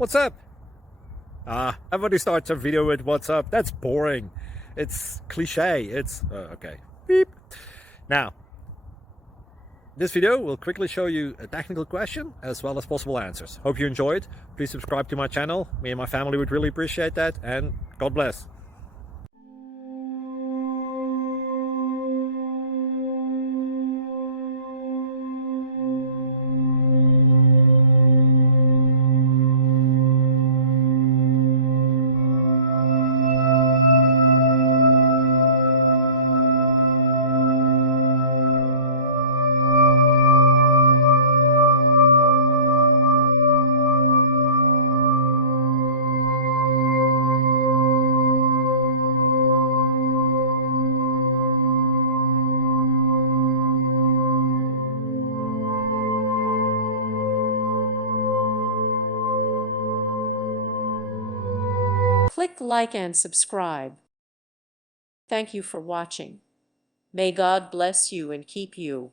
What's up? Everybody starts a video with what's up. That's boring. It's cliche. It's okay. Beep. Now, this video will quickly show you a technical question as well as possible answers. Hope you enjoyed. Please subscribe to my channel. Me and my family would really appreciate that, and God bless. Click like and subscribe. Thank you for watching. May God bless you and keep you.